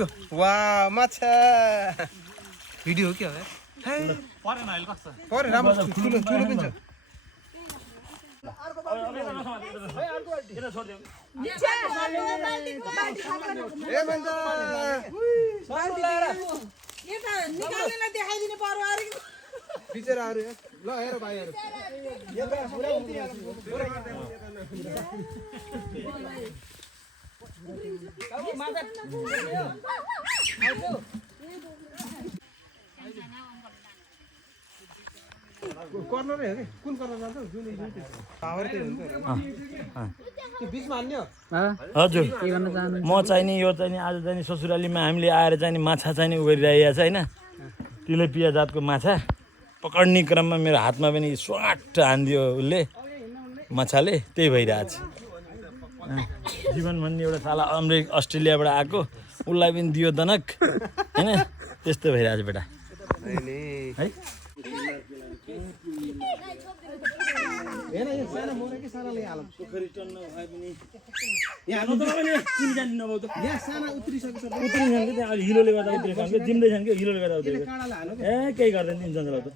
पुग्यो वा माछा भिडियो हो के हो परेन अहिले कस्तो परे राम्रो ठुलो ठुलो पनि छ ए भन्छ बिचराहरू ल हेर भाइहरू कर्नरै हो कि कुन कर्नर जान्छ जुन पावर त्यही हुन्छ त्यो बिचमा हाल्ने हो हजुर म चाहिँ नि यो चाहिँ नि आज चाहिँ नि ससुरालीमा हामीले आएर चाहिँ नि माछा चाहिँ नि उ गरिरहेको छ होइन तिलेपिया जातको माछा पकड्ने क्रममा मेरो हातमा पनि स्वाट हानिदियो उसले माछाले त्यही भइरहेछ जीवन भन्ने एउटा साला अस्ट्रेलियाबाट आएको उसलाई पनि दियो दनक होइन त्यस्तो भइरहेछ बेटा है हेर यो सानो मोरे कि सानाले हालौँ पोखरी टन्न भए पनि यहाँ हाल्नु त पनि किन जान्नु नभए त यहाँ साना उत्रिसकेछ उत्रिन्छन् कि त्यहाँ अलि हिलोले गर्दा उत्रिएको कि जिम्दैछन् कि हिलोले गर्दा उत्रिएको काँडाले हाल्नु ए केही गर्दैन नि जङ्गल त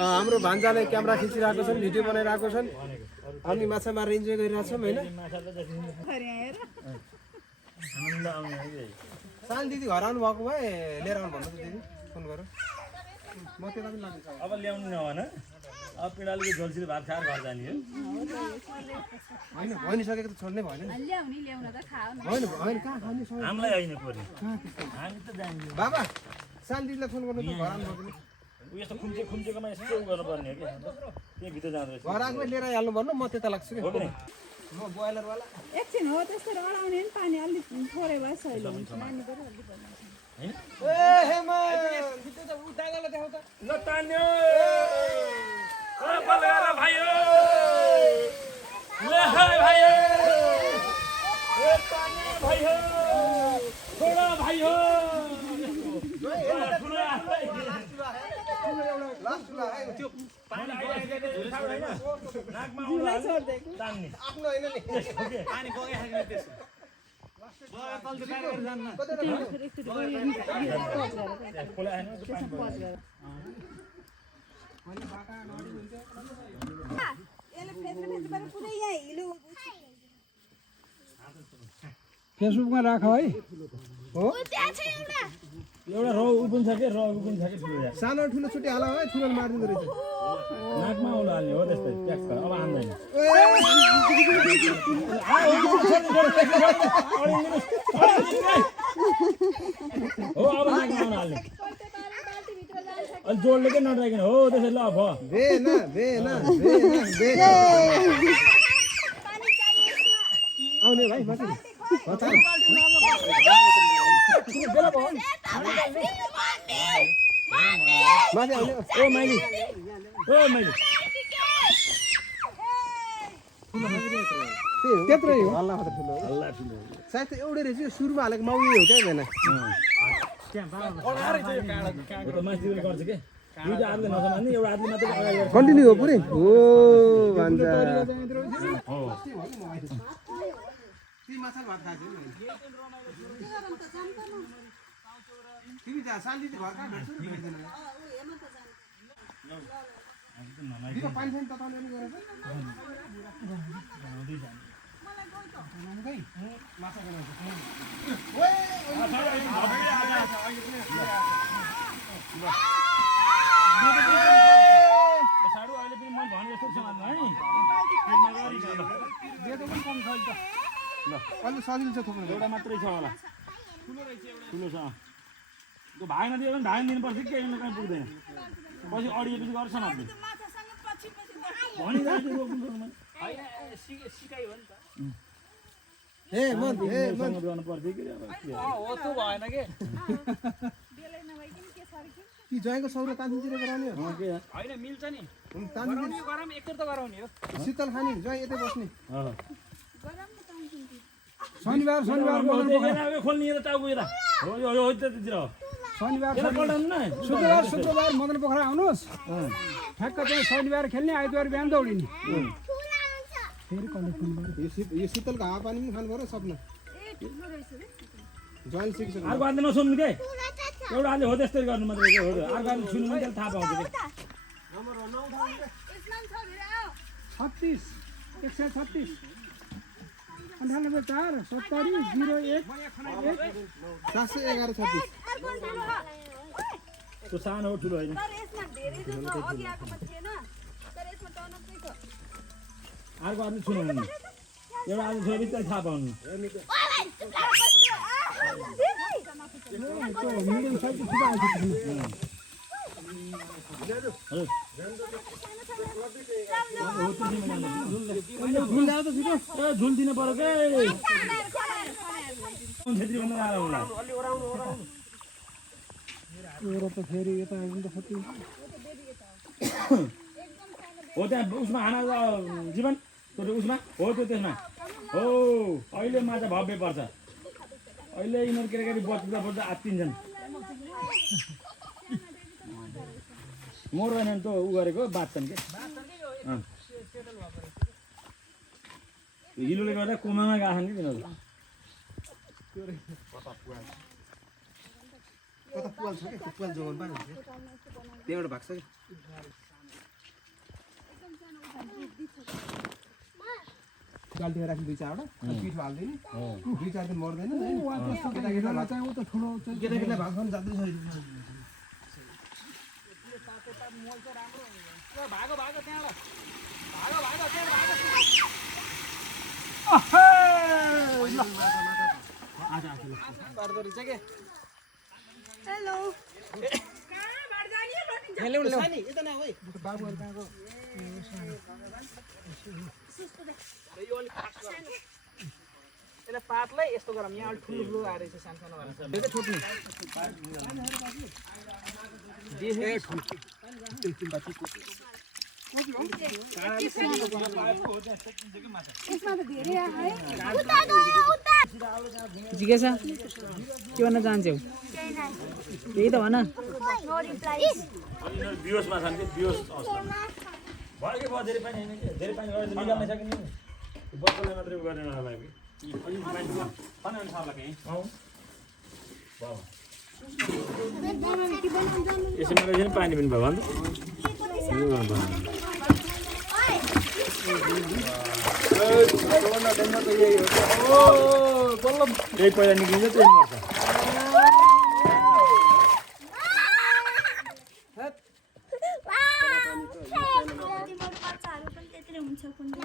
हाम्रो भान्जाले क्यामेरा खिचिरहेको छन् भिडियो बनाइरहेको छन् हामी माछा मारेर इन्जोय गरिरहेछौँ होइन सानो दिदी घर आउनु भएको भए लिएर आउनु भन्नु दिदी फोन गर म त्यता पनि लान्छु अब ल्याउनु नभन अब पिँडालुको झोलसित भात खाएर घर जाने हो होइन भनिसकेको त छोड्नै भएन होइन होइन कहाँ खाने हामीलाई होइन पऱ्यो हामी त जान्दियो बाबा सानो दिदीलाई फोन गर्नु त घर आउनु पर्ने उ यस्तो खुम्चेकोमा यस्तो उ गर्नुपर्ने हो कि त्यहाँ भित्र जाँदो रहेछ घर आएको लिएर हाल्नु भन्नु म त्यता लाग्छु कि हो कि नि म बोइलरवाला एकछिन हो त्यस्तो अडाउने नि पानी अलिक थोरै भए सहिलो हुन्छ नानी पनि अलिक ए हेमा भित्र त उतागला देखाउ त ल तान्यो ओ बलगारा भाइयो ले हाय भाइयो ए तान्यो भाइयो छोडा भाइयो त्यो पानी नाकमा आउँदा तान्ने आफ्नो होइन नि पानी बगाइहाल्ने त्यसो फेसबुकमा राख है हो एउटा रौ उ पनि छ के रौ उ पनि छ के ठुलो सानो ठुलो छुट्टी हाल है ठुलो मारिदिँदो रहेछ नाकमा आउनु हाल्ने हो त्यस्तै ट्याक्स अब आउँदैन हो अब नाकमा आउनु हाल्ने अलि जोडले के नडराइकन हो त्यसै ल भयो आउने भाइ माथि माथि आउने ओ माइली त्यत्रै हो हल्ला मात्र ठुलो सायद त एउटै रहेछ यो सुरुमा हालेको माउली हो क्या भएन गर्छ के दुईटा हातले नसमान्ने एउटा हातले मात्रै अगाडि गर्छ कन्टिन्यू हो पुरै हो भन्छ तिमी जा शान्ति घर कहाँ भेट्छौ नि भेट्दैन पानी छैन तताउने पनि गरेछ माछा बनाउँछ साडु अहिले पनि मैले भने जस्तो समात्नु है बेतो पनि कम छ नि त ल अलि सजिलो छ थोप्नु एउटा मात्रै छ होला ठुलो छ त्यो भाइ नदियो भने भाइ दिनुपर्छ कि केही कहीँ पुग्दैन पछि अडिएपछि गर्छ समात्नु सिकाइ हो नि त हे मन गर्नु पर्थ्यो कि हो त्यो भएन के बेलै नभइकन के छ कि ज्वाइँको सौरा तानतिर गराउने हो होइन मिल्छ नि तानतिर यो गरम एकतिर त गराउने हो शीतल खाने ज्वाइँ यतै बस्ने शनिबार खोल्ने यता टाउको यता हो यो हो त्यतातिर हो शनिबार यता पल्टाउनु न शुक्रबार मदन पोखरा आउनुहोस् ठ्याक्क चाहिँ शनिबार खेल्ने आइतबार बिहान दौडिने फेरि कहिले यो शीतलको हावापानी पनि खानु पर्यो सपना ज्वाइँ सिकिसक्यो अर्को हातले नसुन्नु के एउटा हातले हो त्यस्तै गर्नु मात्रै हो अर्को हातले छुनु पनि त्यसले थाहा पाउँछ कि 36 136 98 4 70 01 711 36 त्यो सानो हो ठुलो होइन अर्को हातले छुनु हुन्न एउटा हातले छोरी त्यसले थाहा पाउनु मिडियम साइजको ठुलो आउँछ झुल दिनु पर्यो के छेत्री भन्दा गाह्रो होला एउटा त फेरि यता आउनु त कति हो त्यहाँ उसमा खाना जीवन त्यो उसमा हो त्यो त्यसमा हो अहिले माछा भव्य पर्छ अहिले यिनीहरू केटाकेटी बच्दा बच्दा आत्तिन्छन् मर्दैन त उ गरेको बाँच्छन् के हिलोले गर्दा कोमामा गएछन् कि तिनीहरू कता पुवाल छ कि त्यो पुवाल जोगाउनु पाएन त्यहाँबाट भाग्छ कि बाल्टीमा राख्ने 2-4वटा पिठो हाल्दैन 2-4 दिन मर्दैन केटाकेटीलाई चाहिँ उ त ठुलो केटाकेटीलाई भाग खानु जाँदैछ भागो भागो त्यहाँबाट पर्दो रहेछ के हेलो यता न ओइ बाबुहरु कहाँको यसलाई पातलाई यस्तो गरौँ यहाँ अलिक ठुलो ठुलो आएर चाहिँ सानो यसमा त धेरै आयो जिज्ञासा के भन्न चाहन्छौ त्यही त भन बियोसमा छन् कि बियोस भयो कि भयो धेरै पानी होइन कि धेरै पानी गरेर निकाल्न सकिने बच्चालाई मात्रै गर्ने नहोला कि यसमा रहेछ पानी पनि भयो भने त्यही पहिला निक्लिन्छ त्यही मर्छ